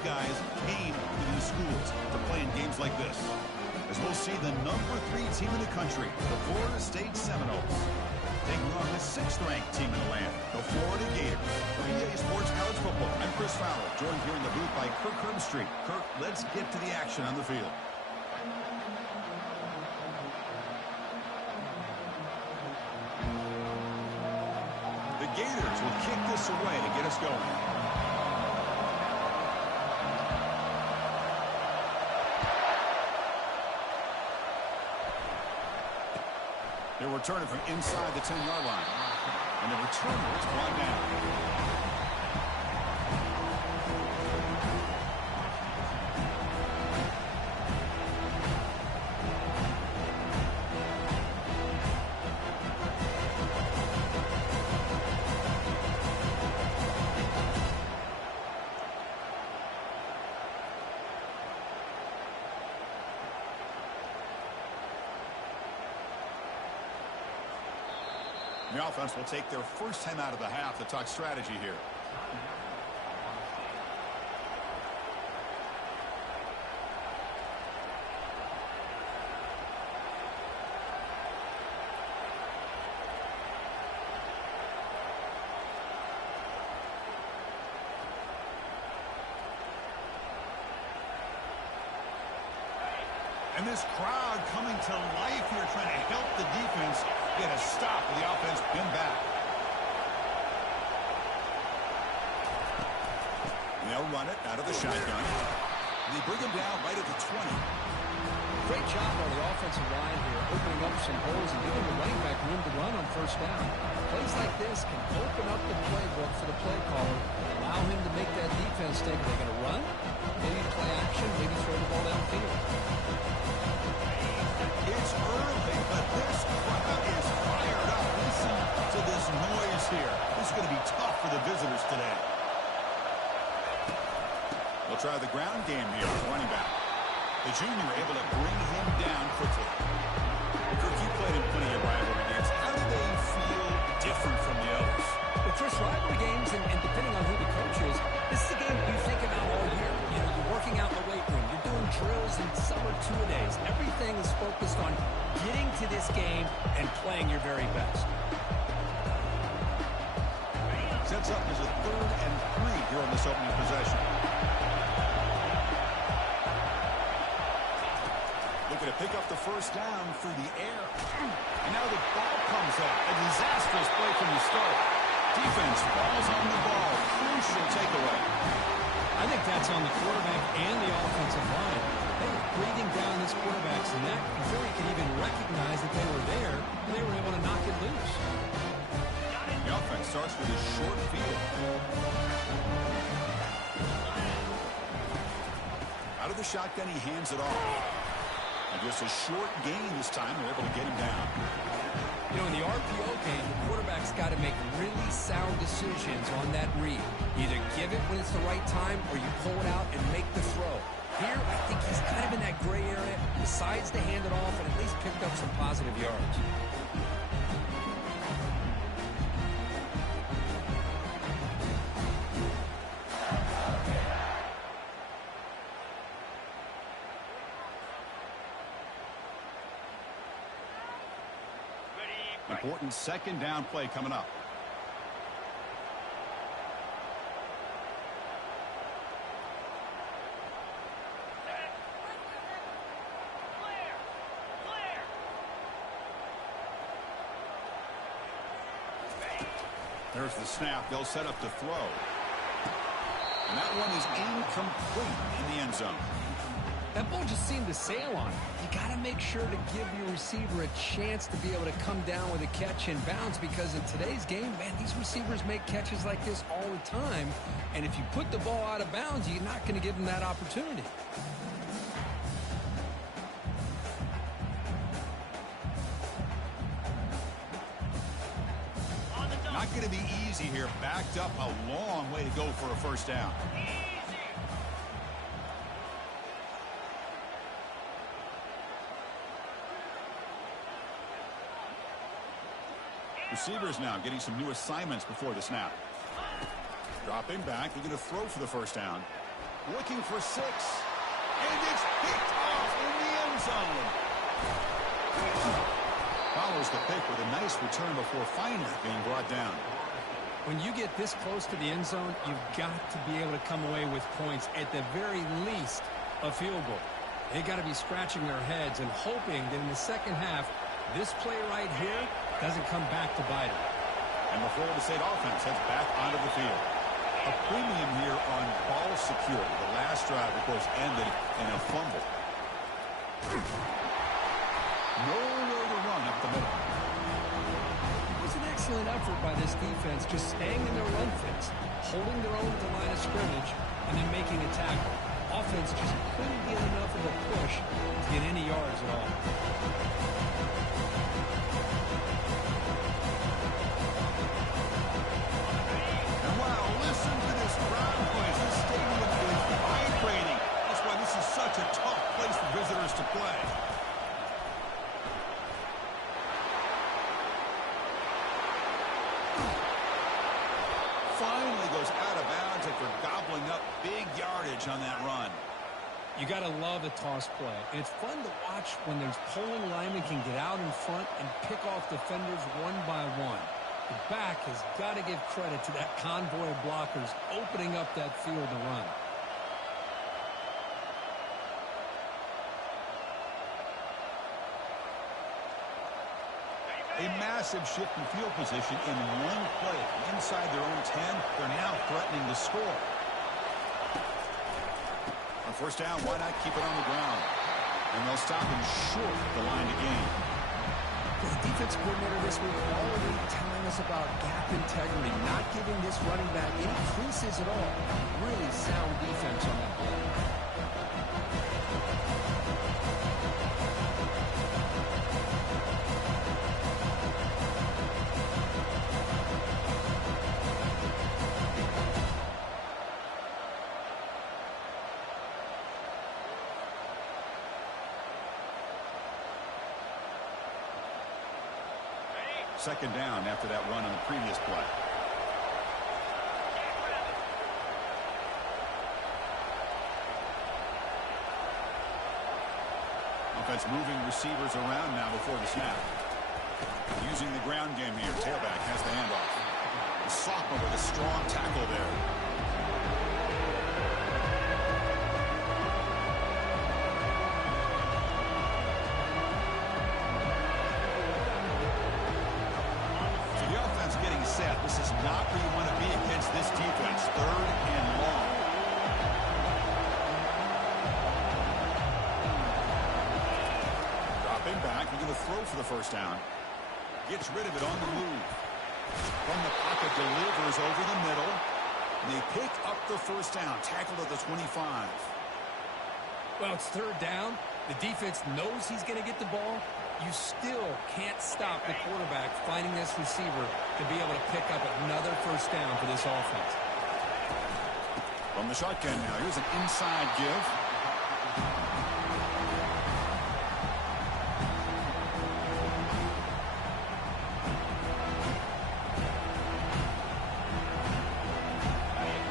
these guys came to these schools to play in games like this. As we'll see the #3 team in the country, the Florida State Seminoles, taking on the 6th-ranked team in the land, the Florida Gators. For EA Sports College Football, I'm Chris Fowler, joined here in the booth by Kirk Herbstreit. Kirk, let's get to the action on the field. The Gators will kick this away to get us going. They're returning from inside the 10-yard line. And the returner is brought down. The offense will take their first time out of the half to talk strategy here. And this crowd coming to life here, trying to help the defense get a stop with the offense pinned back. They'll run it out of the shotgun. They bring him down right at the 20. Great job on the offensive line here, opening up some holes and giving the running back room to run on first down. Plays like this can open up the playbook for the play caller, allow him to make that defense think they're going to run, maybe play action, maybe throw the ball downfield. It's early, but this crowd is fired up. Listen to this noise here. This is going to be tough for the visitors today. We'll try the ground game here with running back. The junior able to bring him down quickly. Kirk, you played in plenty of rivalry games. How do they feel different from the others? Well, Chris, rivalry games, and depending on who the coach is, this is a game you think about all year. You know, you're working out in the weight room. You're doing drills and summer two-a-days. Everything is focused on getting to this game and playing your very best. Sets up as a 3rd and 3 here on this opening possession. Looking to pick up the first down through the air. And now the ball comes up. A disastrous play from the start. Defense falls on the ball. Crucial takeaway. I think that's on the quarterback and the offensive line. They were breathing down this quarterback's neck before he could even recognize that they were there, and they were able to knock it loose. The offense starts with a short field. Out of the shotgun, he hands it off. And just a short gain this time. They're able to get him down. You know, in the RPO game, the quarterback's got to make really sound decisions on that read. Either give it when it's the right time or you pull it out and make the throw. Here, I think he's kind of in that gray area, decides to hand it off and at least picked up some positive yards. Important 2nd down play coming up. There's the snap. They'll set up to throw. And that one is incomplete in the end zone. That ball just seemed to sail on him. You got to make sure to give your receiver a chance to be able to come down with a catch in bounds, because in today's game, man, these receivers make catches like this all the time. And if you put the ball out of bounds, you're not going to give them that opportunity. Not going to be easy here. Backed up a long way to go for a first down. Receivers now getting some new assignments before the snap. Dropping back. They're going to throw for the first down. looking for 6. And it's picked off in the end zone. Follows the pick with a nice return before finally being brought down. When you get this close to the end zone, you've got to be able to come away with points, at the very least, a field goal. They got to be scratching their heads and hoping that in the second half, this play right here doesn't come back to bite them. And the Florida State offense heads back onto the field. A premium here on ball security. The last drive, of course, ended in a fumble. Nowhere to run up the middle. It was an excellent effort by this defense, just staying in their run fits, holding their own at the line of scrimmage, and then making a tackle. Offense just couldn't get enough of a push to get any yards at all. And wow, listen to this crowd noise. The stadium is vibrating. That's why this is such a tough place for visitors to play. Finally goes out of bounds after gobbling up big yardage on that run. You got to love a toss play. And it's fun to watch when those pulling linemen can get out in front and pick off defenders one by one. The back has got to give credit to that convoy of blockers opening up that field to run. A massive shift in field position in one play. Inside their own 10, they're now threatening to score. On first down, why not keep it on the ground? And they'll stop him short of the line to gain. The defense coordinator this week already telling us about gap integrity, not giving this running back any creases at all. Really sound defense on that play. Second down after that run on the previous play. Offense moving receivers around now before the snap. Using the ground game here. Tailback has the handoff. The sophomore with a strong tackle there. This is not where you want to be against this defense. Third and long. Dropping back. He's going to throw for the first down. Gets rid of it on the move. From the pocket, delivers over the middle. They pick up the first down. Tackled at the 25. Well, it's third down. The defense knows he's going to get the ball. You still can't stop the quarterback finding this receiver to be able to pick up another first down for this offense. From the shotgun now, here's an inside give.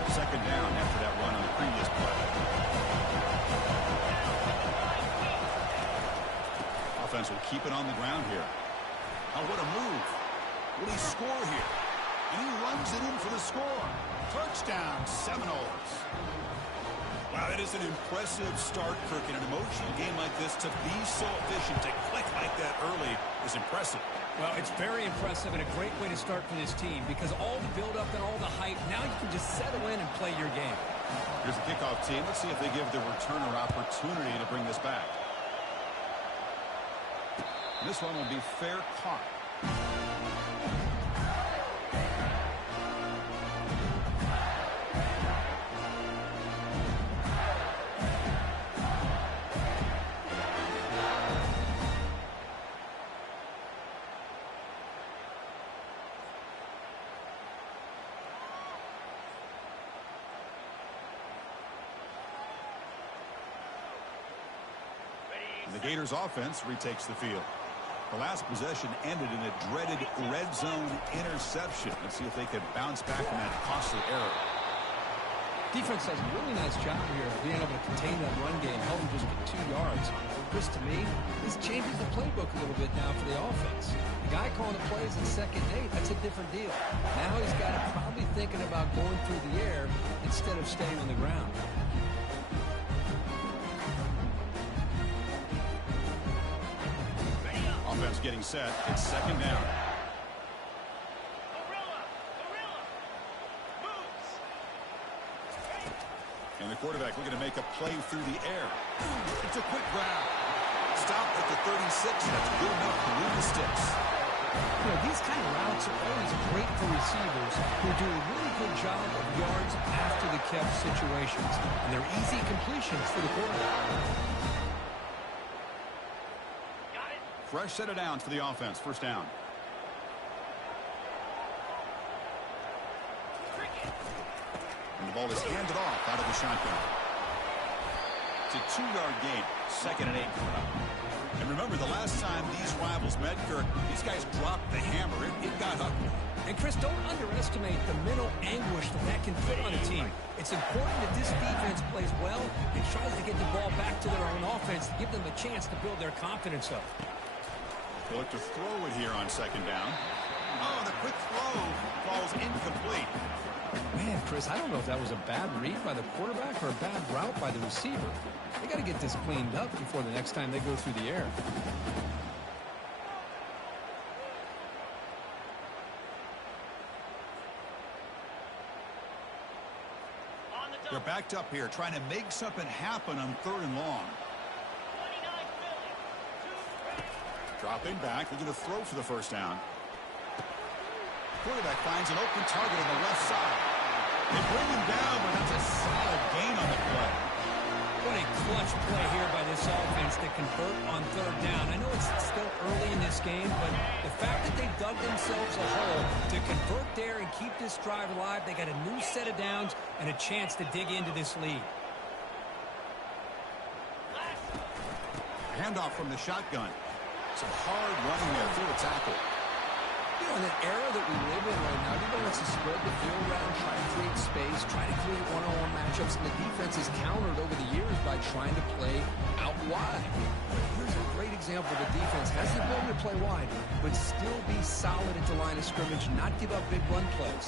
Second down after that run on the previous play. Offense will keep it on the ground here. Oh, what a move. Will he score here? And he runs it in for the score. Touchdown, Seminoles. Wow, that is an impressive start, Kirk. In an emotional game like this, to be so efficient, to click like that early is impressive. Well, it's very impressive and a great way to start for this team because all the build-up and all the hype, now you can just settle in and play your game. Here's the kickoff team. Let's see if they give the returner opportunity to bring this back. This one will be fair caught. The Gators offense retakes the field. The last possession ended in a dreaded red zone interception. Let's see if they can bounce back from that costly error. Defense does a really nice job here of being able to contain that run game, help him just get 2 yards. Chris, to me, this changes the playbook a little bit now for the offense. The guy calling the plays in 2nd and 8, that's a different deal. Now he's got to probably thinking about going through the air instead of staying on the ground. Offense getting set. It's 2nd down. And the quarterback looking to make a play through the air. It's a quick grab. Stopped at the 36. That's good enough to move the sticks. You know, these kind of routes are always great for receivers who do a really good job of yards after the catch situations. And they're easy completions for the quarterback. Fresh set of downs for the offense. 1st down. And the ball is handed off out of the shotgun. It's a 2-yard gain. 2nd and 8 coming up. And remember, the last time these rivals met, Kirk, these guys dropped the hammer. It got ugly. And, Chris, don't underestimate the mental anguish that can put on a team. It's important that this defense plays well and tries to get the ball back to their own offense to give them a chance to build their confidence up. They'll look to throw it here on 2nd down. Oh, the quick throw falls incomplete. Man, Chris, I don't know if that was a bad read by the quarterback or a bad route by the receiver. They got to get this cleaned up before the next time they go through the air. They're backed up here, trying to make something happen on 3rd and long. Dropping back, they're going to throw for the 1st down. Quarterback finds an open target on the left side. They bring him down, but that's a solid gain on the play. What a clutch play here by this offense to convert on 3rd down. I know it's still early in this game, but the fact that they dug themselves a hole to convert there and keep this drive alive, they got a new set of downs and a chance to dig into this lead. Handoff from the shotgun. Some hard running there through a tackle. You know, in an era that we live in right now, everybody wants to spread the field around, try to create space, try to create one-on-one matchups, and the defense has countered over the years by trying to play out wide. But here's a great example of a defense has the ability to play wide, but still be solid at the line of scrimmage, not give up big run plays.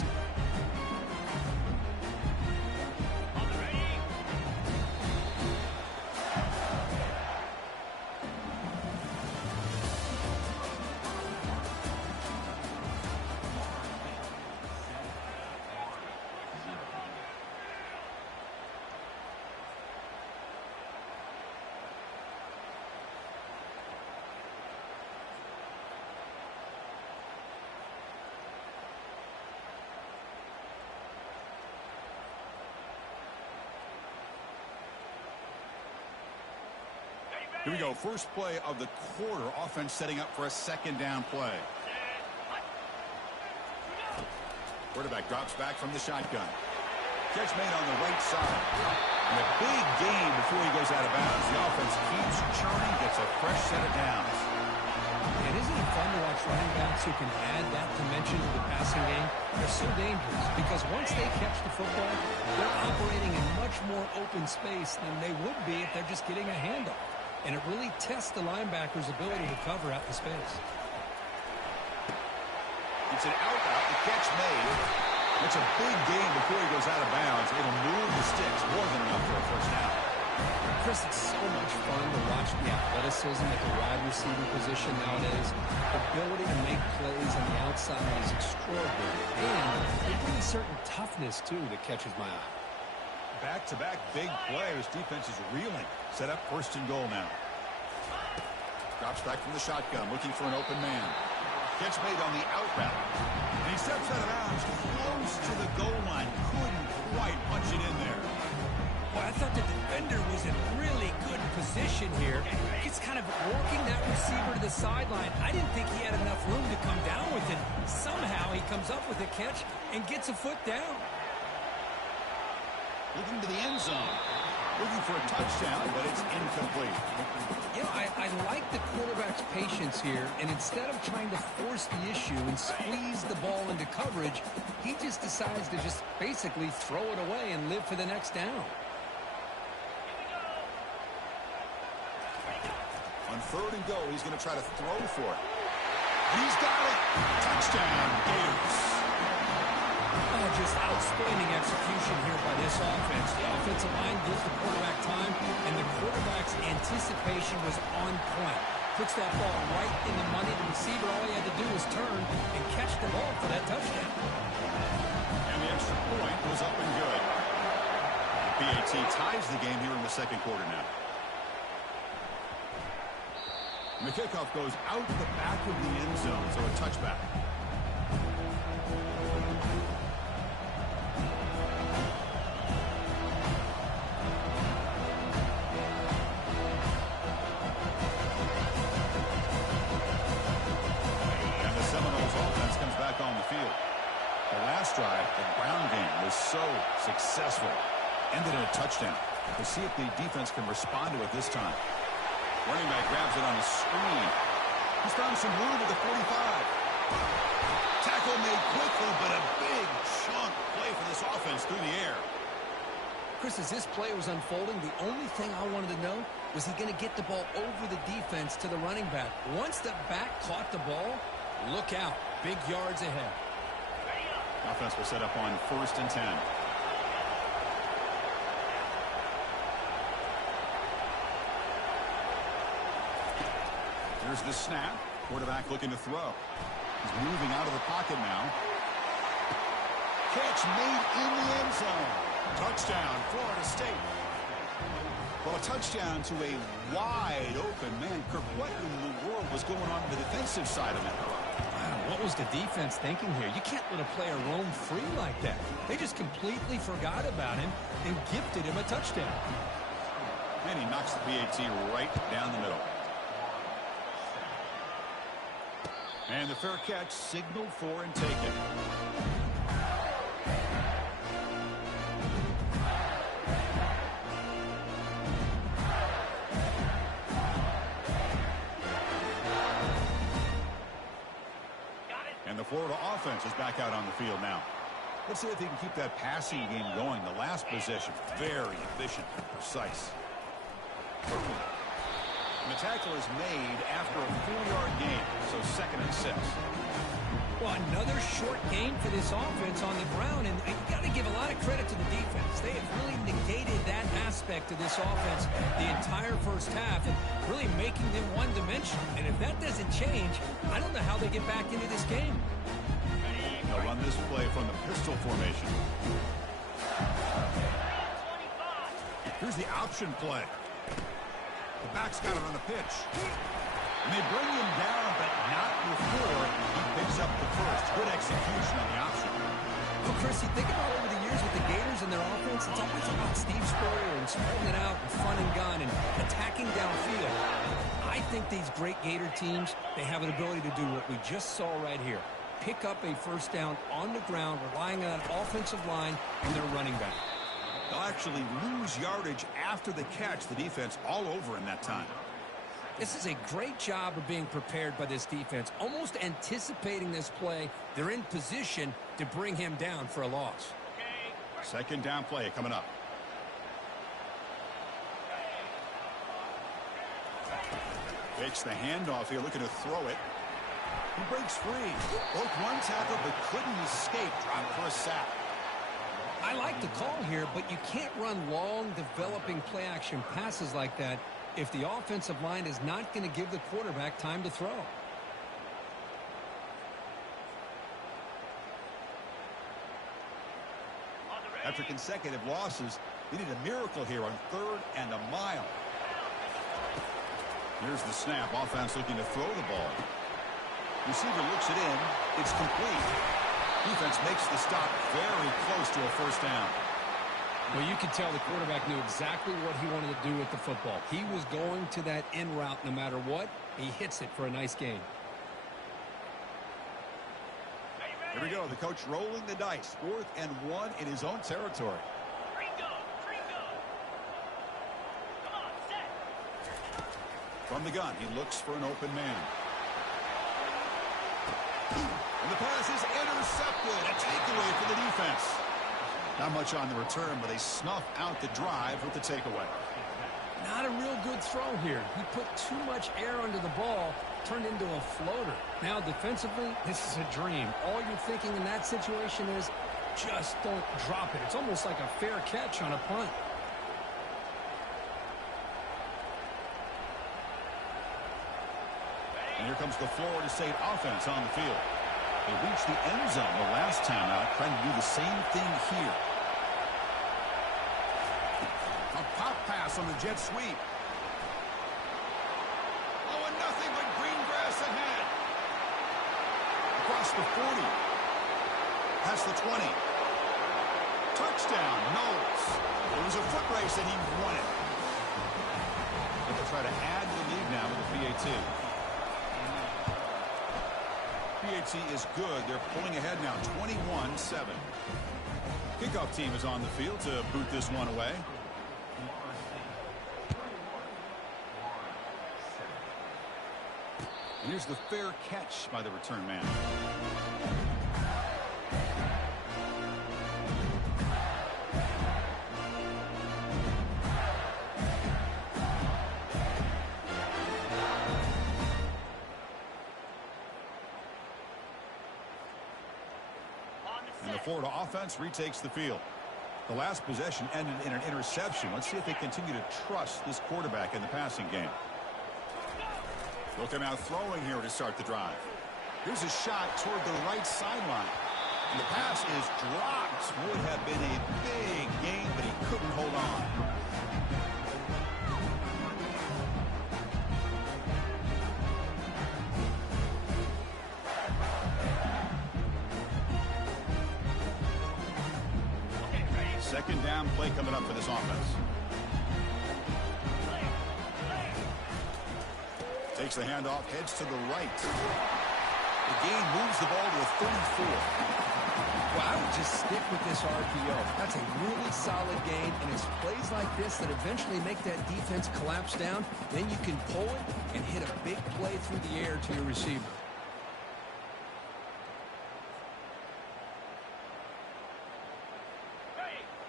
Here we go. First play of the quarter. Offense setting up for a 2nd down play. Quarterback drops back from the shotgun. Catch made on the right side. And a big gain before he goes out of bounds. The offense keeps churning, gets a fresh set of downs. And isn't it fun to watch running backs who can add that dimension to the passing game? They're so dangerous because once they catch the football, they're operating in much more open space than they would be if they're just getting a handoff. And it really tests the linebacker's ability to cover out the space. It's an out route. The catch made. It's a big gain before he goes out of bounds. It'll move the sticks more than enough for a 1st down. Chris, it's so much fun to watch the athleticism at the wide receiver position nowadays. The ability to make plays on the outside is extraordinary. And they bring a certain toughness, too, that catches my eye. Back-to-back big players. Defense is reeling. Set up 1st and goal now. Drops back from the shotgun, looking for an open man. Catch made on the out route. And he steps out of bounds close to the goal line. Couldn't quite punch it in there. Well, I thought the defender was in really good position here. He's kind of working that receiver to the sideline. I didn't think he had enough room to come down with it. Somehow he comes up with a catch and gets a foot down. Looking to the end zone. Looking for a touchdown, but it's incomplete. You know, I like the quarterback's patience here, and instead of trying to force the issue and squeeze the ball into coverage, he just decides to just basically throw it away and live for the next down. On 3rd and goal, he's going to try to throw for it. He's got it. Touchdown, Gators. Oh, just outstanding execution here by this offense. The offensive line gives the quarterback time, and the quarterback's anticipation was on point. Puts that ball right in the money. The receiver, all he had to do was turn and catch the ball for that touchdown. And the extra point was up and good. BAT ties the game here in the 2nd quarter now. And the kickoff goes out the back of the end zone, so a touchback. And the Seminoles offense comes back on the field. The last drive, the ground game was so successful. Ended in a touchdown. We'll see if the defense can respond to it this time. Running back grabs it on the screen. He's found some room at the 45. Tackle made quickly, but a big chunk play for this offense through the air. Chris, as this play was unfolding, the only thing I wanted to know was he going to get the ball over the defense to the running back. Once the back caught the ball, look out. Big yards ahead. Offense will set up on 1st and 10. Here's the snap. Quarterback looking to throw. He's moving out of the pocket now. Catch made in the end zone. Touchdown, Florida State. Well, a touchdown to a wide open man. Kirk, what in the world was going on the defensive side of it? Wow, what was the defense thinking here? You can't let a player roam free like that. They just completely forgot about him and gifted him a touchdown. And he knocks the BAT right down the middle. And the fair catch signaled for and taken. And the Florida offense is back out on the field now. Let's see if they can keep that passing game going. The last possession, very efficient and precise. And the tackle is made after a 4-yard gain, so 2nd and 6. Well, another short game for this offense on the ground, and you got to give a lot of credit to the defense. They have really negated that aspect of this offense the entire first half and really making them one-dimensional. And if that doesn't change, I don't know how they get back into this game. They'll run this play from the pistol formation. Here's the option play. The back's got it on the pitch. And they bring him down, but not before he picks up the first. Good execution on the option. Well, Chris, you think about over the years with the Gators and their offense, it's always about Steve Spurrier and spreading it out and fun and gun and attacking downfield. I think these great Gator teams, they have an ability to do what we just saw right here. Pick up a first down on the ground, relying on an offensive line and their running back. They'll actually lose yardage after the catch. The defense all over in that time. This is a great job of being prepared by this defense, almost anticipating this play. They're in position to bring him down for a loss. 2nd down play coming up. Takes the handoff here, looking to throw it. He breaks free. Broke one tackle, but couldn't escape. Dropped for a sack. I like the call here, but you can't run long, developing play-action passes like that if the offensive line is not going to give the quarterback time to throw. After consecutive losses, they need a miracle here on 3rd and a mile. Here's the snap. Offense looking to throw the ball. Receiver looks it in. It's complete. Defense makes the stop very close to a first down. Well, you could tell the quarterback knew exactly what he wanted to do with the football. He was going to that in route no matter what. He hits it for a nice gain. Here we go. The coach rolling the dice. 4th and 1 in his own territory. From the gun, he looks for an open man. And the pass is intercepted. A takeaway for the defense. Not much on the return, but they snuff out the drive with the takeaway. Not a real good throw here. He put too much air under the ball, turned into a floater. Now, defensively, this is a dream. All you're thinking in that situation is just don't drop it. It's almost like a fair catch on a punt. And here comes the Florida State offense on the field. They reached the end zone the last time out, trying to do the same thing here. A pop pass on the jet sweep. Oh, and nothing but green grass ahead. Across the 40. Past the 20. Touchdown, Knowles. It was a foot race and he won it. But they'll try to add to the lead now with a PAT. PAT is good. They're pulling ahead now, 21-7. Kickoff team is on the field to boot this one away. And here's the fair catch by the return man. And the Florida offense retakes the field. The last possession ended in an interception. Let's see if they continue to trust this quarterback in the passing game. Looking out throwing here to start the drive. Here's a shot toward the right sideline. And the pass is dropped. Would have been a big gain, but he couldn't hold on. Second down play coming up for this offense. Takes the handoff, heads to the right. The gain moves the ball to a 34. Well, I would just stick with this RPO. That's a really solid gain, and it's plays like this that eventually make that defense collapse down. Then you can pull it and hit a big play through the air to your receiver.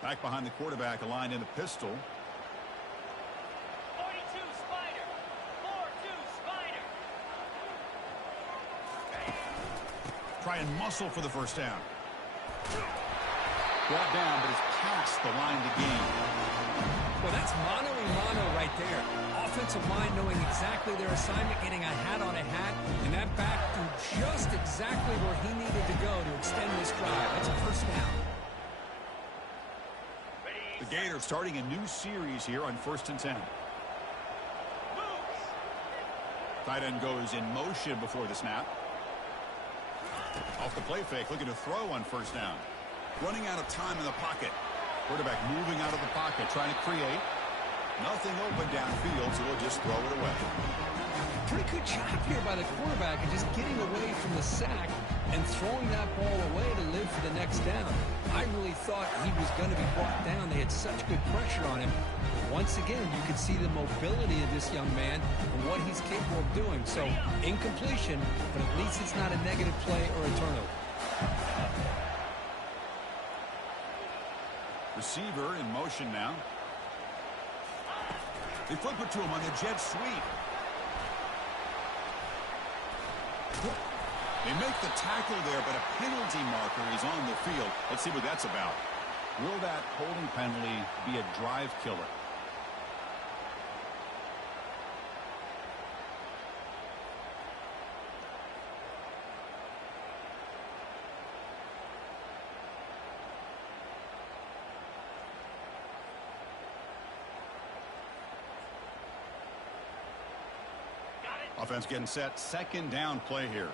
Back behind the quarterback, aligned in the pistol. 42 Spider. 4-2 Spider. Try and muscle for the first down. Brought down, but it's past the line to gain. Well, that's mano-a-mano right there. Offensive line knowing exactly their assignment, getting a hat on a hat, and that back threw just exactly where he needed to go to extend this drive. That's a first down. The Gators starting a new series here on 1st and 10. Tight end goes in motion before the snap. Off the play fake, looking to throw on first down. Running out of time in the pocket. Quarterback moving out of the pocket, trying to create. Nothing open downfield, so he'll just throw it away. Pretty good job here by the quarterback and just getting away from the sack and throwing that ball away to live for the next down. I really thought he was going to be brought down. They had such good pressure on him. Once again, you could see the mobility of this young man and what he's capable of doing. So, incompletion, but at least it's not a negative play or a turnover. Receiver in motion now. They flip it to him on the jet sweep. They make the tackle there, but a penalty marker is on the field. Let's see what that's about. Will that holding penalty be a drive killer? Offense getting set. Second down play here.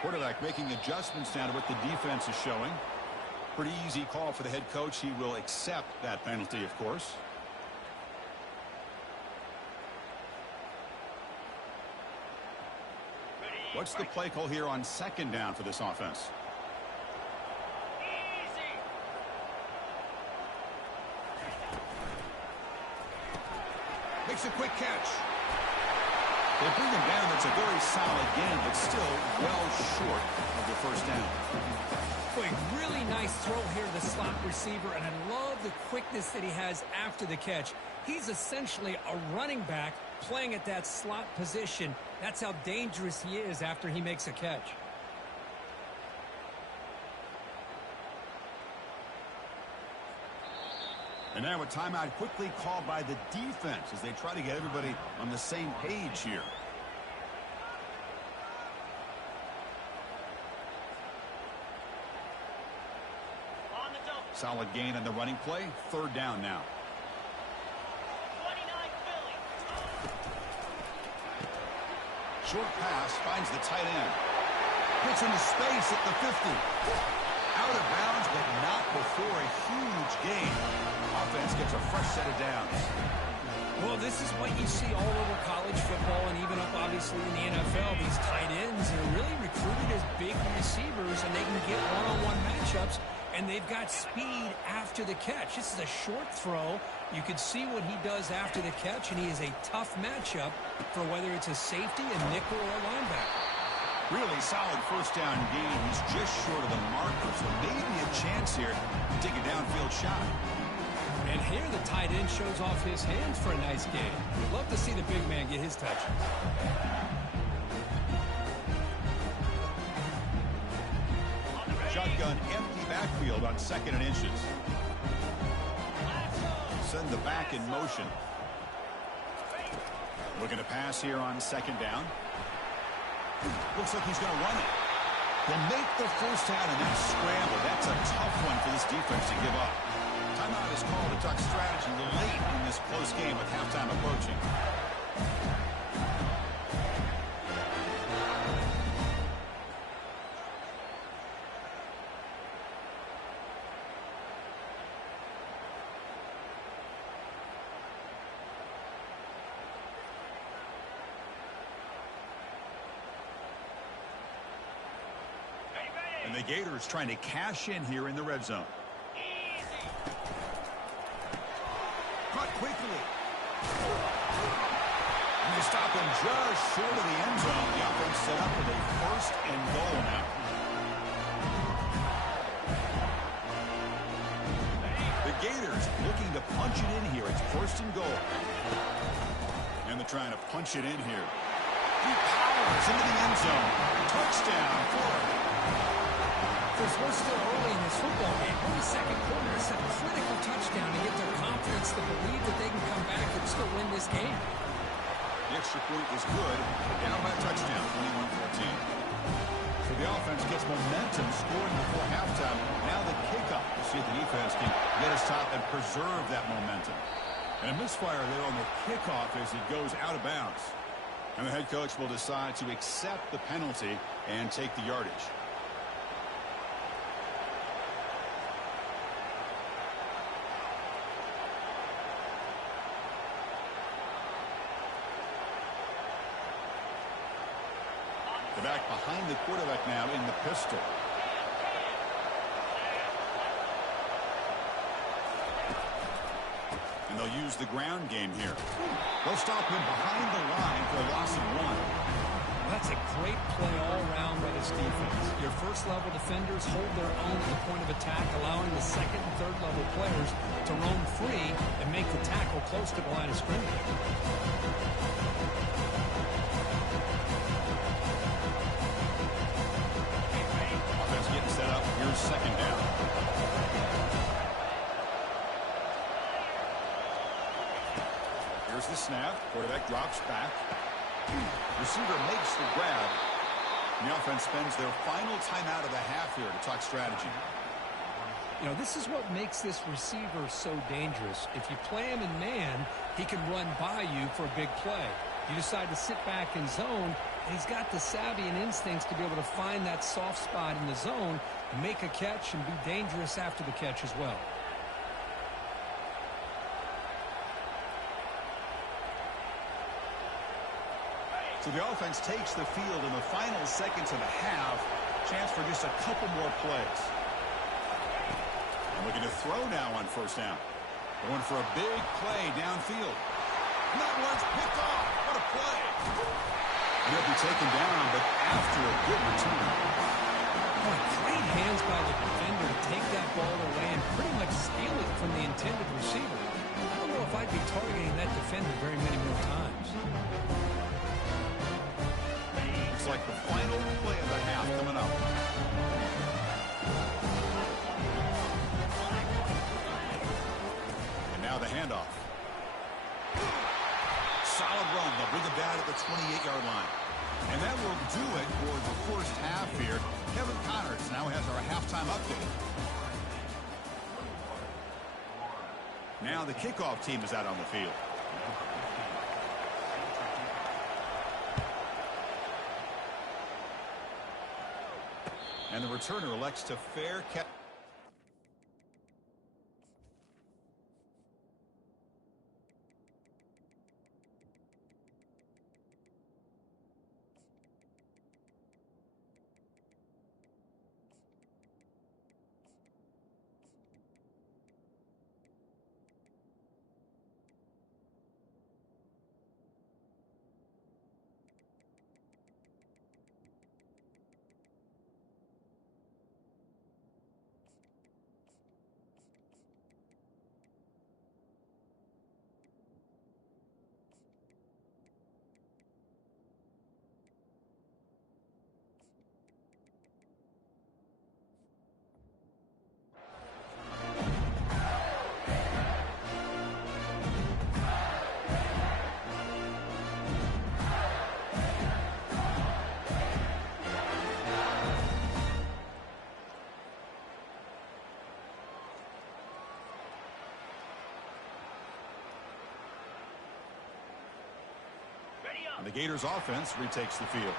Quarterback making adjustments now to what the defense is showing. Pretty easy call for the head coach. He will accept that penalty, of course. What's the play call here on second down for this offense? Makes a quick catch. They bring him down. That's a very solid game, but still well short of the first down. Boy, really nice throw here to the slot receiver, and I love the quickness that he has after the catch. He's essentially a running back playing at that slot position. That's how dangerous he is after he makes a catch. And now a timeout quickly called by the defense as they try to get everybody on the same page here. Solid gain on the running play. Third down now. Short pass finds the tight end. Gets into space at the 50. Out of bounds, but not before a huge gain. Offense gets a fresh set of downs. Well, this is what you see all over college football and even up, obviously, in the NFL. These tight ends are really recruited as big receivers, and they can get one-on-one matchups, and they've got speed after the catch. This is a short throw. You can see what he does after the catch, and he is a tough matchup for whether it's a safety, a nickel, or a linebacker. Really solid first down gain. He's just short of the marker, so maybe a chance here to take a downfield shot. And here the tight end shows off his hands for a nice game. Love to see the big man get his touches. Shotgun empty backfield on 2nd and inches. Send the back in motion. Looking to pass here on 2nd down. Looks like he's going to run it. He'll make the first down and then scramble. That's a tough one for this defense to give up. Timeout is called to talk strategy late in this close game with halftime approaching. And the Gators trying to cash in here in the red zone. Caught quickly. And they stop him just short of the end zone. The offense set up with a 1st and goal now. The Gators looking to punch it in here. It's 1st and goal. And they're trying to punch it in here. He powers into the end zone. Touchdown, Florida. We're still early in this football game. Early second quarter is a critical touchdown to get their confidence to believe that they can come back and still win this game. The extra point is good. Down by a touchdown, 21-14. So the offense gets momentum scoring before halftime. Now the kickoff. We'll see if the defense can get us top and preserve that momentum. And a misfire there on the kickoff as it goes out of bounds. And the head coach will decide to accept the penalty and take the yardage. The back behind the quarterback now in the pistol. And they'll use the ground game here. They'll stop him behind the line for a loss of 1. Well, that's a great play all around by this defense. Your first-level defenders hold their own at the point of attack, allowing the second and third-level players to roam free and make the tackle close to the line of scrimmage. Getting set up. Here's 2nd down. Here's the snap. Quarterback drops back. Receiver makes the grab. And the offense spends their final timeout of the half here to talk strategy. You know, this is what makes this receiver so dangerous. If you play him in man, he can run by you for a big play. You decide to sit back in zone, and he's got the savvy and instincts to be able to find that soft spot in the zone, make a catch, and be dangerous after the catch as well. So the offense takes the field in the final seconds of the half. Chance for just a couple more plays. And looking to throw now on 1st down. Going for a big play downfield. That one's picked off. What a play. He'll be taken down, but after a good return. Boy, great hands by the defender to take that ball away and pretty much steal it from the intended receiver. I don't know if I'd be targeting that defender very many more times. Looks like the final play of the half coming up. And now the handoff. Solid run. They'll bring it back at the 28-yard line. And that will do it for the first half here. Kevin Connors now has our halftime update. Now the kickoff team is out on the field. And the returner elects to fair catch. And the Gators offense retakes the field.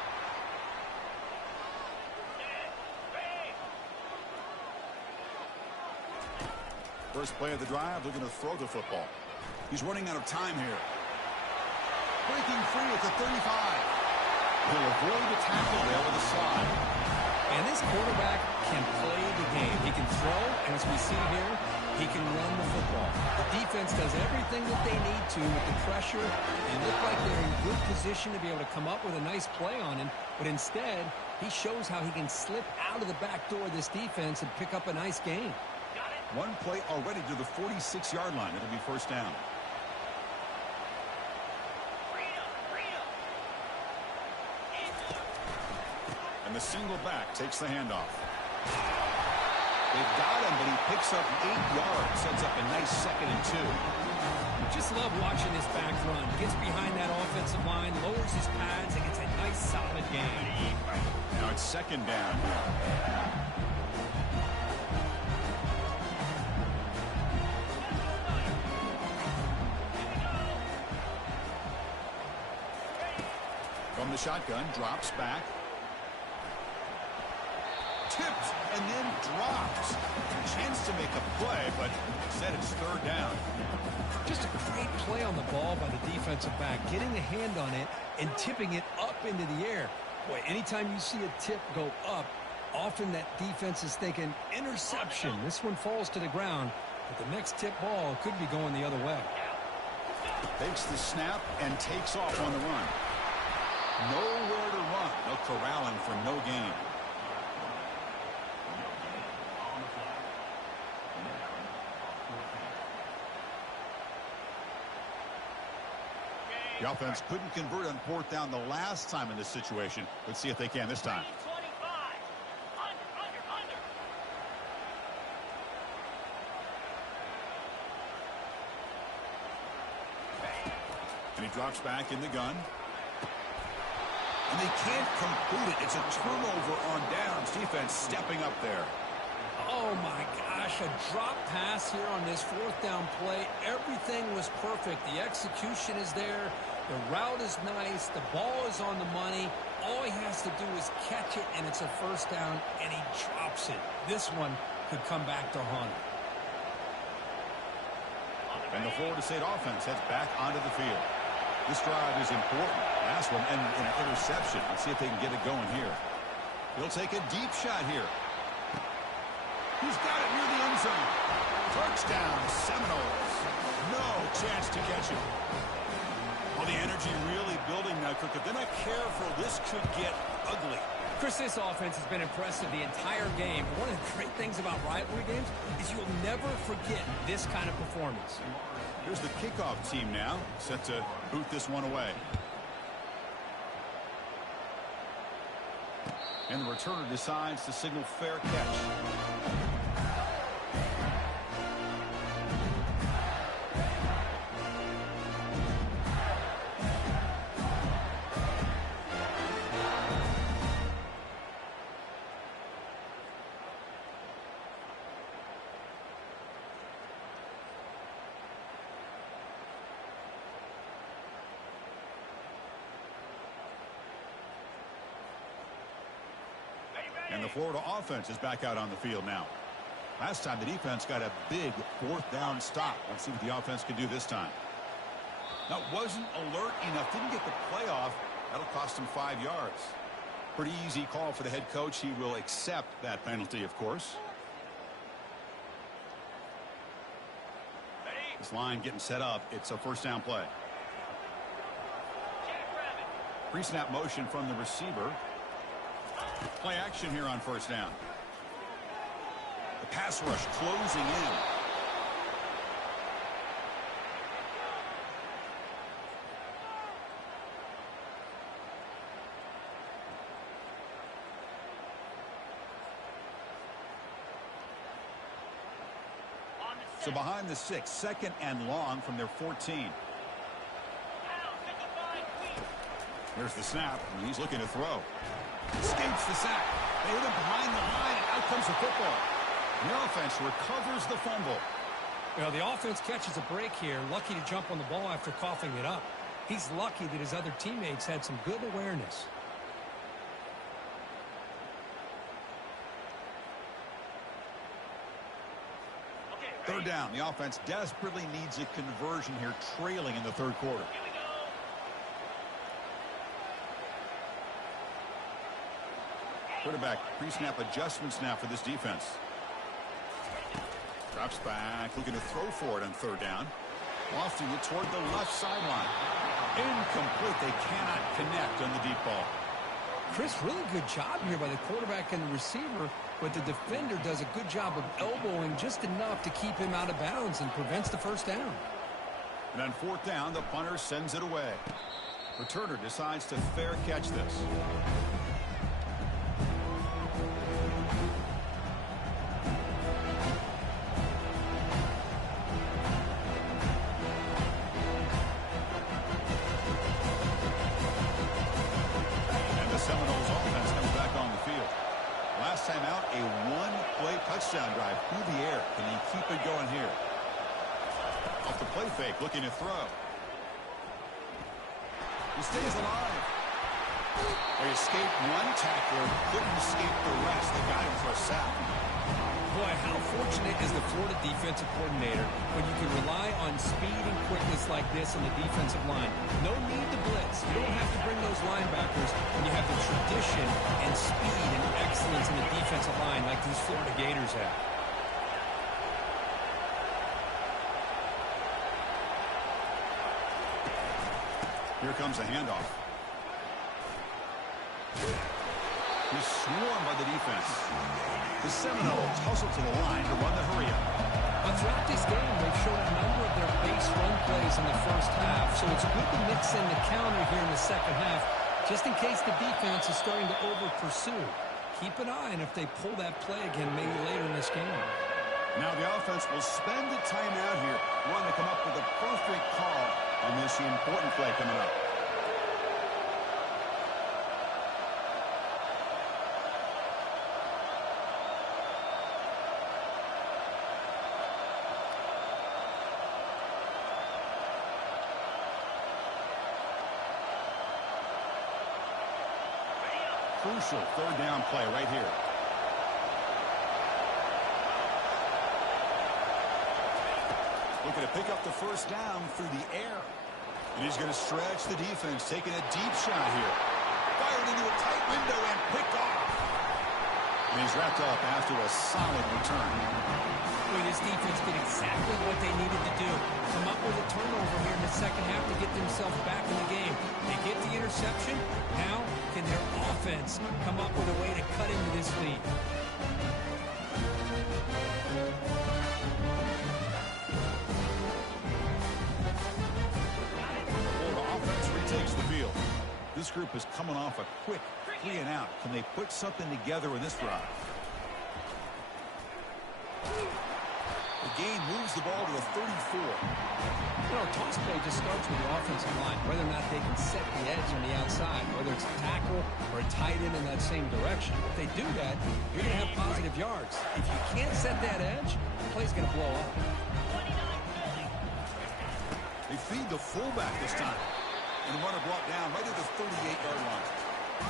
First play of the drive, looking to throw the football. He's running out of time here. Breaking free at the 35. He'll avoid the tackle there with a slide. And this quarterback can play the game. He can throw, and as we see here, he can run the football. The defense does everything that they need to with the pressure. They look like they're in good position to be able to come up with a nice play on him, but instead, he shows how he can slip out of the back door of this defense and pick up a nice gain. One play already to the 46-yard line. It'll be first down. And the single back takes the handoff. They've got him, but he picks up 8 yards. Sets up a nice 2nd and 2. Just love watching this back run. Gets behind that offensive line, lowers his pads, and gets a nice solid gain. Now it's 2nd down. From the shotgun, drops back. Tipped and then drops. Chance to make a play, but instead it's 3rd down. Just a great play on the ball by the defensive back, getting a hand on it and tipping it up into the air. Boy, anytime you see a tip go up, often that defense is thinking interception. This one falls to the ground, but the next tip ball could be going the other way. Takes the snap and takes off on the run. Nowhere to run. No corralling for no gain. The offense couldn't convert on 4th down the last time in this situation. Let's see if they can this time. And he drops back in the gun. And they can't complete it. It's a turnover on downs. Defense stepping up there. Oh, my gosh, a drop pass here on this 4th down play. Everything was perfect. The execution is there. The route is nice. The ball is on the money. All he has to do is catch it, and it's a 1st down, and he drops it. This one could come back to haunt him. And the Florida State offense heads back onto the field. This drive is important. Last one, and an interception. Let's see if they can get it going here. He'll take a deep shot here. He's got it near the end zone. Touchdown, Seminoles. No chance to catch it. Well, the energy really building now, Cook. If they're not careful, this could get ugly. Chris, this offense has been impressive the entire game. But one of the great things about rivalry games is you'll never forget this kind of performance. Here's the kickoff team now, set to boot this one away. And the returner decides to signal fair catch. And the Florida offense is back out on the field now. Last time the defense got a big fourth down stop. Let's see what the offense can do this time. Now, wasn't alert enough. Didn't get the playoff. That'll cost him 5 yards. Pretty easy call for the head coach. He will accept that penalty, of course. This line getting set up. It's a first down play. Pre-snap motion from the receiver. Play action here on first down. The pass rush closing in. So behind the 6, second and long from their 14. Here's the snap, and he's looking to throw. Escapes the sack. They hit him behind the line, and out comes the football. And the offense recovers the fumble. Well, the offense catches a break here, lucky to jump on the ball after coughing it up. He's lucky that his other teammates had some good awareness. Third down. The offense desperately needs a conversion here, trailing in the third quarter. Quarterback pre-snap adjustments now for this defense. Drops back, looking to throw for it on third down. Lofting it toward the left sideline. Incomplete. They cannot connect on the deep ball. Chris, really good job here by the quarterback and the receiver, but the defender does a good job of elbowing just enough to keep him out of bounds and prevents the first down. And on fourth down, the punter sends it away. Returner decides to fair catch this. Seminoles offense comes back on the field. Last time out, a one-play touchdown drive through the air. Can he keep it going here? Off the play fake, looking to throw. He stays alive. They escaped one tackler, couldn't escape the rest. They got him for a sack. Boy, how fortunate is the Florida defensive coordinator when you can rely on speed and quickness like this on the defensive line. No need to blitz. You don't have to bring those linebackers when you have the tradition and speed and excellence in the defensive line like these Florida Gators have. Here comes a handoff. He's swarmed by the defense. The Seminoles hustle to the line to run the hurry-up. Throughout this game, they've shown a number of their base run plays in the first half, so it's good to mix in the counter here in the second half, just in case the defense is starting to over-pursue. Keep an eye on if they pull that play again maybe later in this game. Now the offense will spend the timeout here, wanting to come up with a perfect call on this important play coming up. Crucial third down play right here. Looking to pick up the first down through the air. And he's going to stretch the defense, taking a deep shot here. Fired into a tight window and picked off. And he's wrapped up after a solid return. Boy, this defense did exactly what they needed to do. Come up with a turnover here in the second half to get themselves back in the game. They get the interception. Now, can their offense come up with a way to cut into this lead? Florida offense retakes the field. This group is coming off a quick 3 and out. Can they put something together in this drive? The gain moves the ball to the 34. You know, toss play just starts with the offensive line, whether or not they can set the edge on the outside, whether it's a tackle or a tight end in that same direction. If they do that, you're going to have positive yards. If you can't set that edge, the play's going to blow up. They feed the fullback this time. And the runner brought down right at the 38-yard line.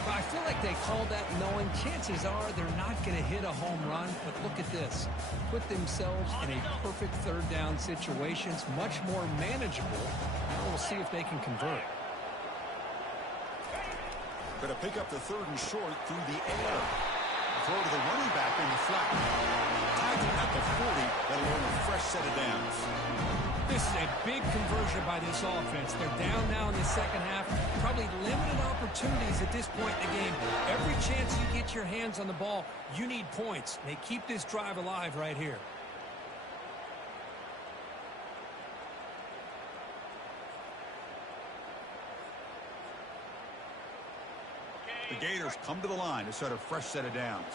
I feel like they called that knowing chances are they're not going to hit a home run. But look at this. Put themselves in a perfect third down situation. It's much more manageable. Now we'll see if they can convert. Going to pick up the 3rd and short through the air. Throw to the running back in the flat. Tagging at the 40. That'll earn a fresh set of downs. This is a big conversion by this offense. They're down now in the second half. Probably limited opportunities at this point in the game. Every chance you get your hands on the ball, you need points. They keep this drive alive right here. The Gators come to the line to set a fresh set of downs.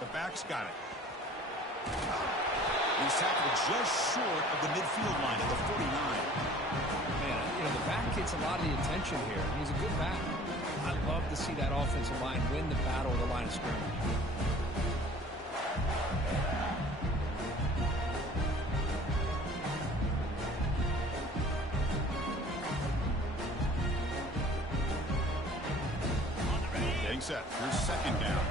The back's got it. He's tackled just short of the midfield line at the 49. Man, you know, the back gets a lot of the attention here. He's a good back. I love to see that offensive line win the battle of the line of scrimmage. Getting set. Here's 2nd down.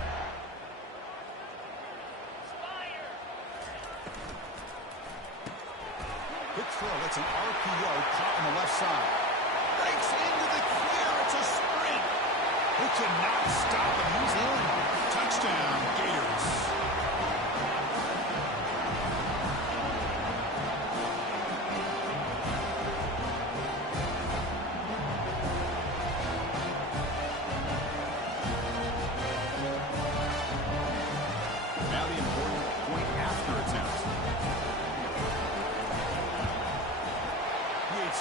Quick throw. That's an RPO caught on the left side. Breaks into the clear. It's a sprint. He cannot stop him. He's in. Touchdown, Gators. Now the important point after attempt.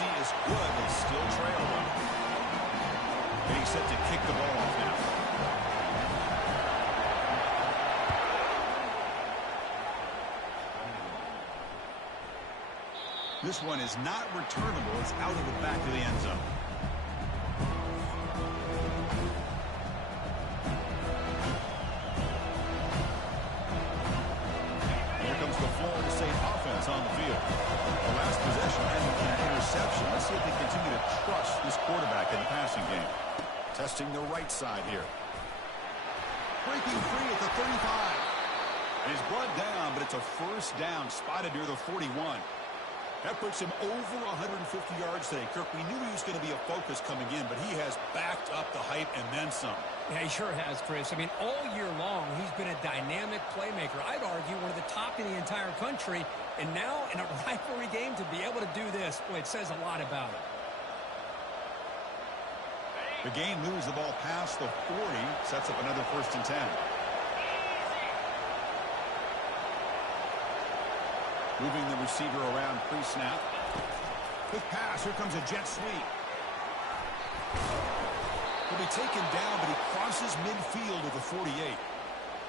Is good. They still trail them. Getting set to kick the ball off now. This one is not returnable. It's out of the back of the end zone. Here comes the Florida State offense on the field. The last possession ended in an interception. Let's see if they continue to trust this quarterback in the passing game. Testing the right side here. Breaking free at the 35. And he's brought down, but it's a first down spotted near the 41. That puts him over 150 yards today. Kirk, we knew he was going to be a focus coming in, but he has backed up the hype and then some. Yeah, he sure has, Chris. I mean, all year long, he's been a dynamic playmaker. I'd argue one of the top in the entire country. And now, in a rivalry game, to be able to do this, boy, it says a lot about it. The gain moves the ball past the 40, sets up another 1st and 10. Moving the receiver around pre-snap. Quick pass. Here comes a jet sweep. He'll be taken down, but he crosses midfield at the 48.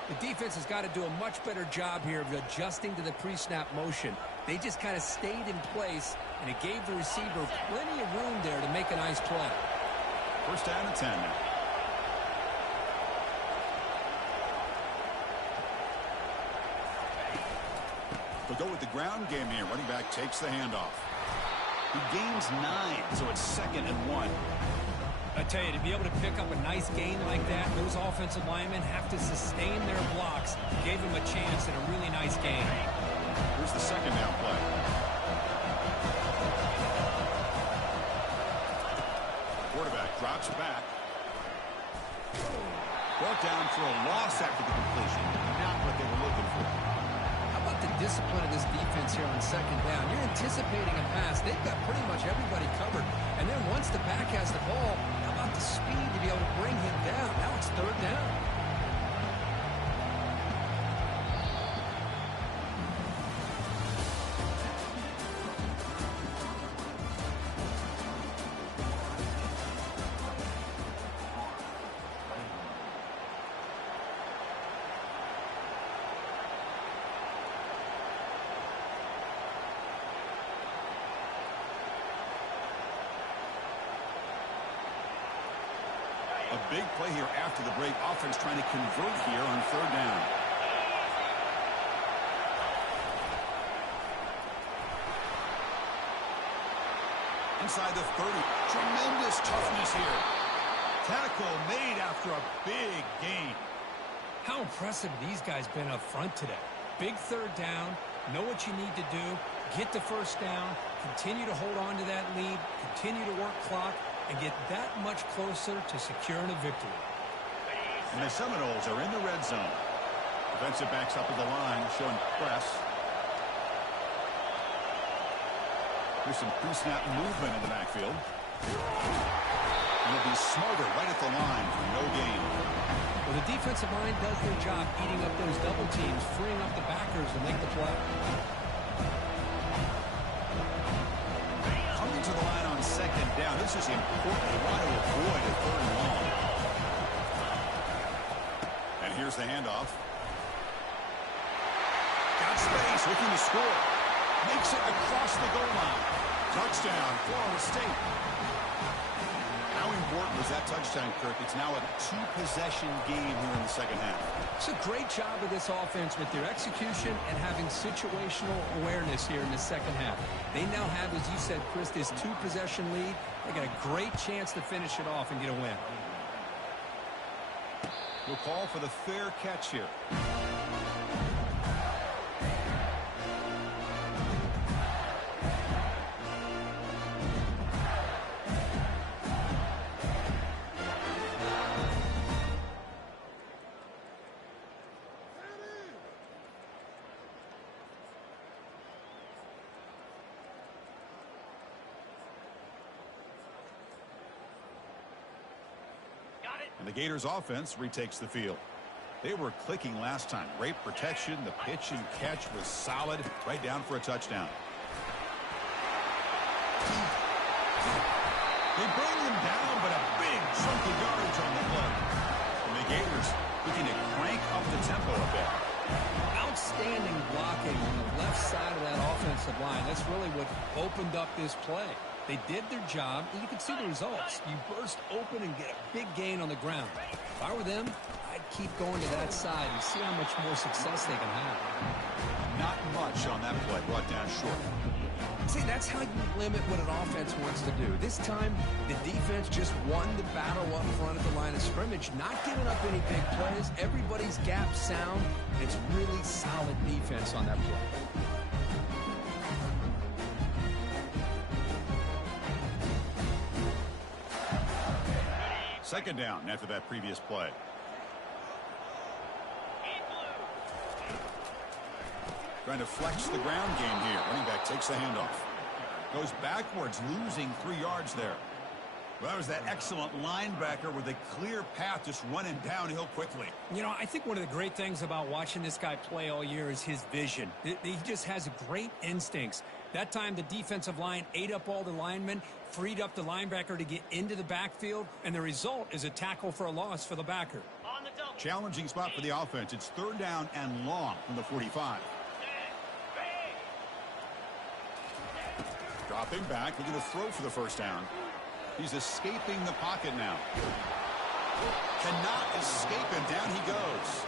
The defense has got to do a much better job here of adjusting to the pre-snap motion. They just kind of stayed in place, and it gave the receiver plenty of room there to make a nice play. 1st down and 10 now. They'll go with the ground game here. Running back takes the handoff. He gains 9, so it's 2nd and 1. I tell you, to be able to pick up a nice gain like that, those offensive linemen have to sustain their blocks. Gave him a chance at a really nice gain. Here's the 2nd down play. Quarterback drops back. Brought down for a loss after the completion. Not what they were looking for. How about the discipline of this defense here on second down? You're anticipating a pass. They've got pretty much everybody covered. And then once the back has the ball, how about the speed to be able to bring him down? Now it's third down. A big play here after the break. Offense trying to convert here on third down. Inside the 30. Tremendous toughness here. Tackle made after a big gain. How impressive these guys been up front today. Big third down. Know what you need to do. Get the first down. Continue to hold on to that lead. Continue to work clock. And get that much closer to securing a victory. And the Seminoles are in the red zone. Defensive backs up at the line, showing press. There's some pre-snap movement in the backfield. And it'll be smarter right at the line for no gain. Well, the defensive line does their job eating up those double teams, freeing up the backers to make the play. Coming to the line on second down. This is important. They want to avoid a third and long. And here's the handoff. Got space, looking to score. Makes it across the goal line. Touchdown, Florida State. How important was that touchdown, Kirk? It's now a two-possession game here in the second half. It's a great job of this offense with their execution and having situational awareness here in the second half. They now have, as you said, Chris, this two-possession lead. They got a great chance to finish it off and get a win. We'll call for the fair catch here. And the Gators offense retakes the field. They were clicking last time. Great protection. The pitch and catch was solid. Right down for a touchdown. They bring them down, but a big chunk of yardage on the play. And the Gators looking to crank up the tempo a bit. Outstanding blocking on the left side of that offensive line. That's really what opened up this play. They did their job, and you can see the results. You burst open and get a big gain on the ground. If I were them, I'd keep going to that side and see how much more success they can have. Not much on that play, brought down short. See, that's how you limit what an offense wants to do. This time, the defense just won the battle up front at the line of scrimmage, not giving up any big plays. Everybody's gap sound. It's really solid defense on that play. Second down after that previous play. Trying to flex the ground game here. Running back takes the handoff. Goes backwards, losing 3 yards there. Well, that was that excellent linebacker with a clear path just running downhill quickly. You know, I think one of the great things about watching this guy play all year is his vision. He just has great instincts. That time, the defensive line ate up all the linemen, freed up the linebacker to get into the backfield, and the result is a tackle for a loss for the backer. Challenging spot for the offense. It's third down and long from the 45. Dropping back, looking to throw for the first down. He's escaping the pocket now. Cannot escape him. Down he goes.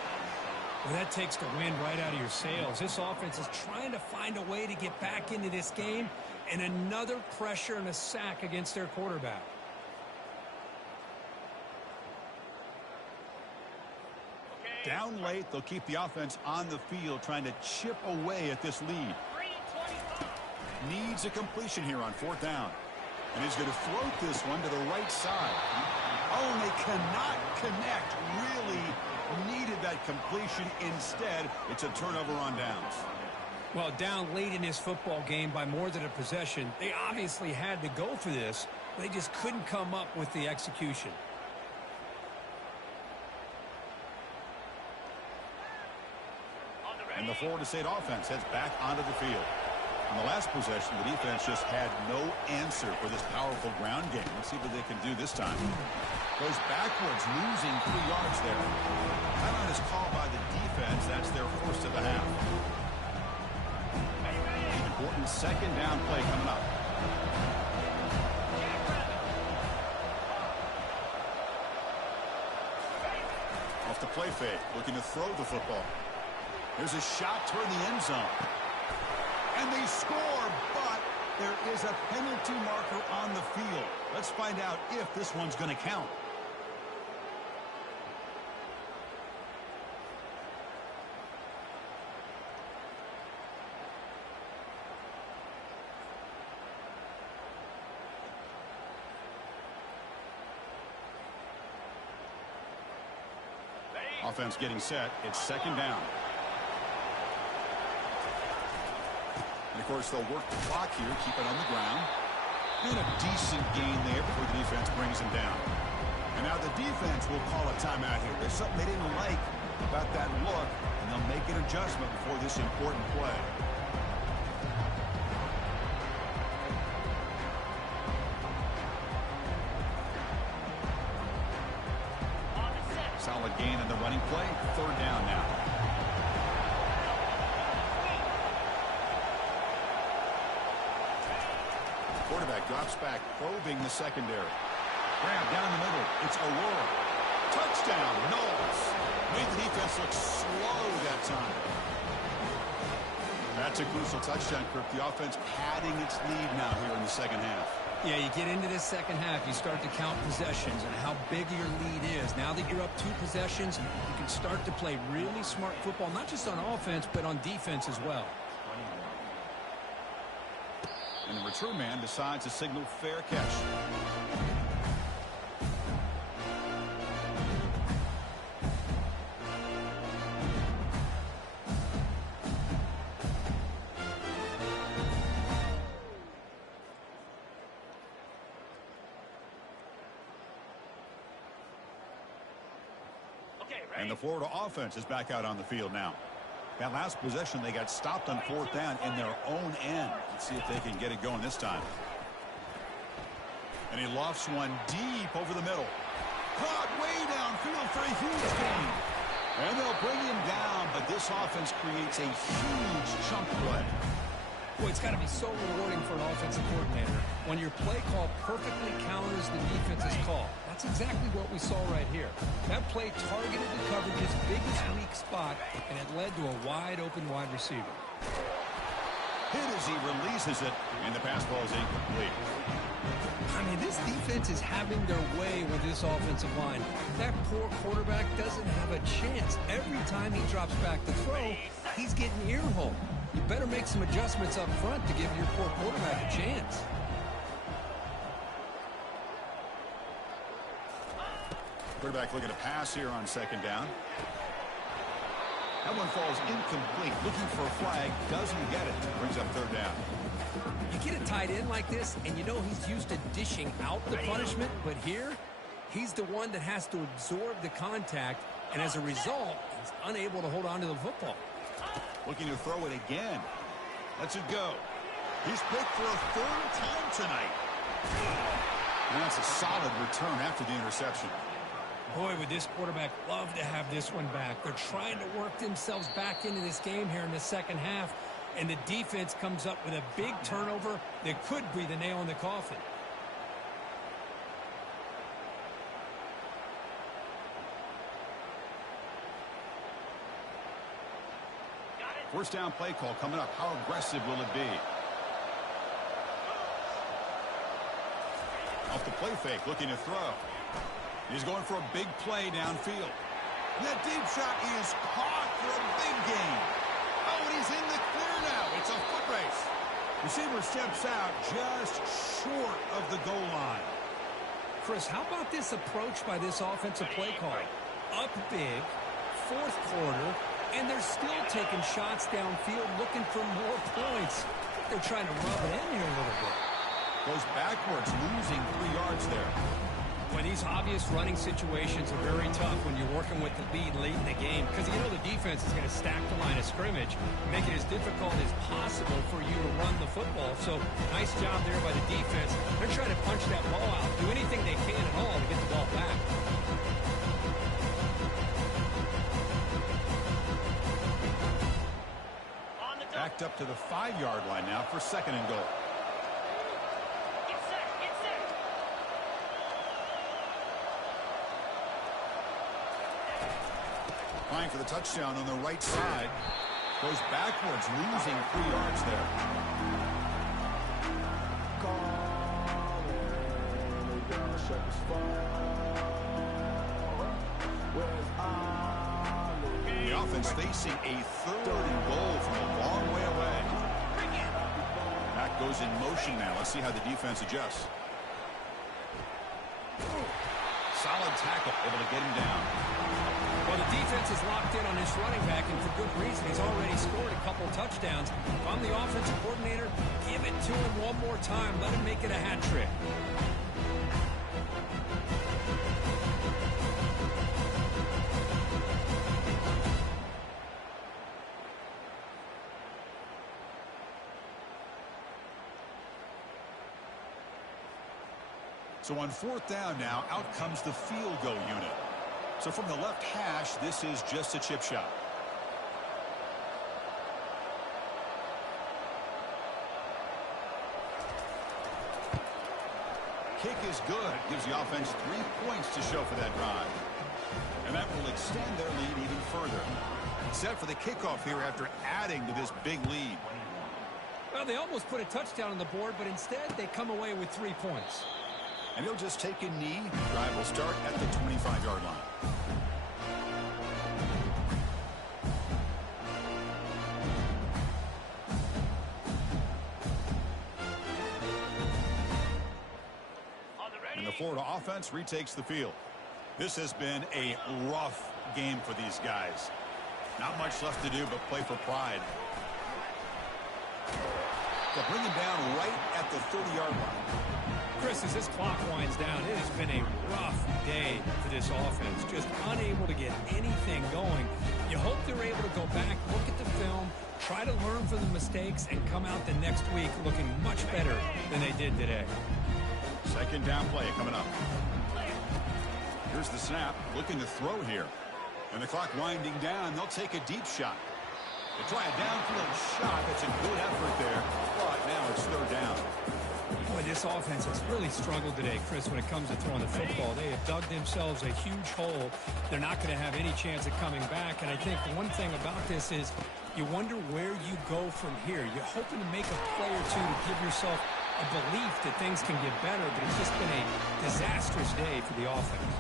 Well, that takes the wind right out of your sails. This offense is trying to find a way to get back into this game, and another pressure and a sack against their quarterback. Down late, they'll keep the offense on the field, trying to chip away at this lead. Needs a completion here on fourth down. And he's going to float this one to the right side. Oh, and they cannot connect. Really needed that completion. Instead, it's a turnover on downs. Well, down late in this football game by more than a possession, they obviously had to go for this. They just couldn't come up with the execution. And the Florida State offense heads back onto the field. In the last possession, the defense just had no answer for this powerful ground game. Let's see what they can do this time. Goes backwards, losing 3 yards there. Timeout is called by the defense. That's their first of the half. An important second down play coming up. Off the play fake, looking to throw the football. There's a shot toward the end zone. And they score, but there is a penalty marker on the field. Let's find out if this one's going to count. Offense getting set. It's second down. And, of course, they'll work the clock here, keep it on the ground. And a decent gain there before the defense brings him down. And now the defense will call a timeout here. There's something they didn't like about that look, and they'll make an adjustment before this important play. Solid gain in the running play. Third down now. Quarterback drops back, probing the secondary. Grab down the middle. It's Aurora. Touchdown, Knowles. Made the defense look slow that time. That's a crucial touchdown, Kirk. The offense padding its lead now here in the second half. Yeah, you get into this second half, you start to count possessions and how big your lead is. Now that you're up 2 possessions, you can start to play really smart football, not just on offense, but on defense as well. And the return man decides to signal fair catch. And the Florida offense is back out on the field now. That last possession, they got stopped on 4th down in their own end. Let's see if they can get it going this time. And he lofts one deep over the middle. Caught way downfield for a huge gain. And they'll bring him down, but this offense creates a huge chunk play. Boy, it's got to be so rewarding for an offensive coordinator when your play call perfectly counters the defense's call. That's exactly what we saw right here. That play targeted the coverage's biggest weak spot, and it led to a wide-open wide receiver. Hit as he releases it, and the pass ball is incomplete. I mean, this defense is having their way with this offensive line. That poor quarterback doesn't have a chance. Every time he drops back to throw, he's getting earholed. You better make some adjustments up front to give your poor quarterback a chance. Quarterback looking to pass here on second down. That one falls incomplete. Looking for a flag. Doesn't get it. Brings up third down. You get a tight end like this, and you know he's used to dishing out the punishment, but here, he's the one that has to absorb the contact, and as a result, he's unable to hold on to the football. Looking to throw it again. Lets it go. He's picked for a 3rd time tonight. And that's a solid return after the interception. Boy, would this quarterback love to have this one back. They're trying to work themselves back into this game here in the second half, and the defense comes up with a big turnover that could be the nail in the coffin. First down play call coming up. How aggressive will it be? Off the play fake, looking to throw. He's going for a big play downfield. And that deep shot is caught for a big gain. Oh, and he's in the clear now. It's a foot race. Receiver steps out just short of the goal line. Chris, how about this approach by this offensive play call? Up big, fourth quarter, and they're still taking shots downfield looking for more points. They're trying to rub it in here a little bit. Goes backwards, losing 3 yards there. Well, these obvious running situations are very tough when you're working with the lead late in the game because you know the defense is going to stack the line of scrimmage, make it as difficult as possible for you to run the football. So, nice job there by the defense. They're trying to punch that ball out, do anything they can at all to get the ball back. Backed up to the 5-yard line now for 2nd and goal. Trying for the touchdown on the right side. Goes backwards, losing 3 yards there. The offense facing a 3rd and goal from a long way away. Back goes in motion now. Let's see how the defense adjusts. Solid tackle, able to get him down. Well, the defense is locked in on this running back, and for good reason. He's already scored a couple touchdowns. If I'm the offensive coordinator, give it to him one more time. Let him make it a hat trick. So on 4th down now, out comes the field goal unit. So from the left hash, this is just a chip shot. Kick is good. Gives the offense 3 points to show for that drive. And that will extend their lead even further. Set for the kickoff here after adding to this big lead. Well, they almost put a touchdown on the board, but instead they come away with 3 points. And he'll just take a knee. Drive will start at the 25-yard line. And the Florida offense retakes the field. This has been a rough game for these guys. Not much left to do but play for pride. They'll bring him down right at the 30-yard line. Chris, as this clock winds down, it has been a rough day for this offense. Just unable to get anything going. You hope they're able to go back, look at the film, try to learn from the mistakes, and come out the next week looking much better than they did today. 2nd down play coming up. Here's the snap, looking to throw here. And the clock winding down, they'll take a deep shot. They try a downfield shot. That's a good effort there, but now it's 3rd down. Boy, this offense has really struggled today, Chris, when it comes to throwing the football. They have dug themselves a huge hole. They're not going to have any chance of coming back. And I think one thing about this is you wonder where you go from here. You're hoping to make a play or two to give yourself a belief that things can get better, but it's just been a disastrous day for the offense.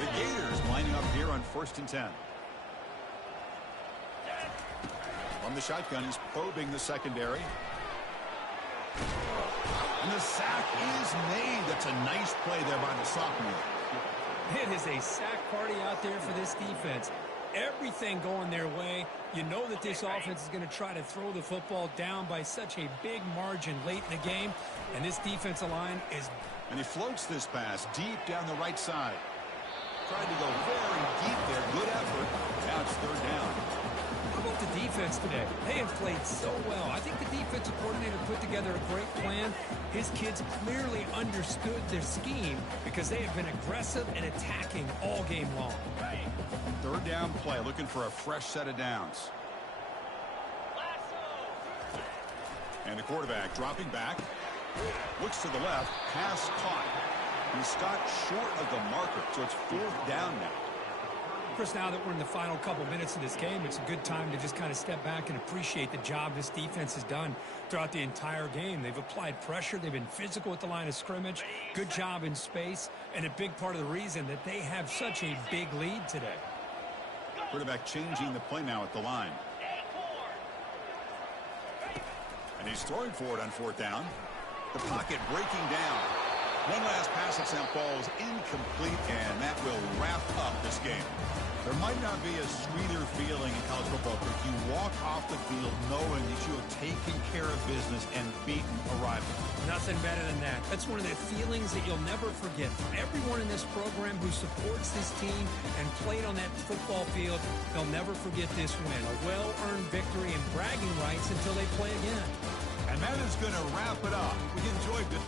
The Gators lining up here on 1st and 10. From the shotgun, he's probing the secondary. And the sack is made. That's a nice play there by the sophomore. It is a sack party out there for this defense. Everything going their way. You know that this offense is going to try to throw the football down by such a big margin late in the game. And this defensive line is... And he floats this pass deep down the right side. Tried to go very deep there. Good effort. Now it's 3rd down. How about the defense today? They have played so well. I think the defensive coordinator put together a great plan. His kids clearly understood their scheme because they have been aggressive and attacking all game long. 3rd down play, looking for a fresh set of downs. And the quarterback dropping back. Looks to the left. Pass caught. He stopped short of the marker, so it's 4th down now. Chris, now that we're in the final couple minutes of this game, it's a good time to just kind of step back and appreciate the job this defense has done throughout the entire game. They've applied pressure. They've been physical at the line of scrimmage. Good job in space, and a big part of the reason that they have such a big lead today. Quarterback changing the play now at the line. And he's throwing for it on 4th down. The pocket breaking down. One last pass attempt falls incomplete, and that will wrap up this game. There might not be a sweeter feeling in college football if you walk off the field knowing that you have taken care of business and beaten a rival. Nothing better than that. That's one of the feelings that you'll never forget. For everyone in this program who supports this team and played on that football field, they'll never forget this win. A well-earned victory and bragging rights until they play again. And that is going to wrap it up. We enjoyed it.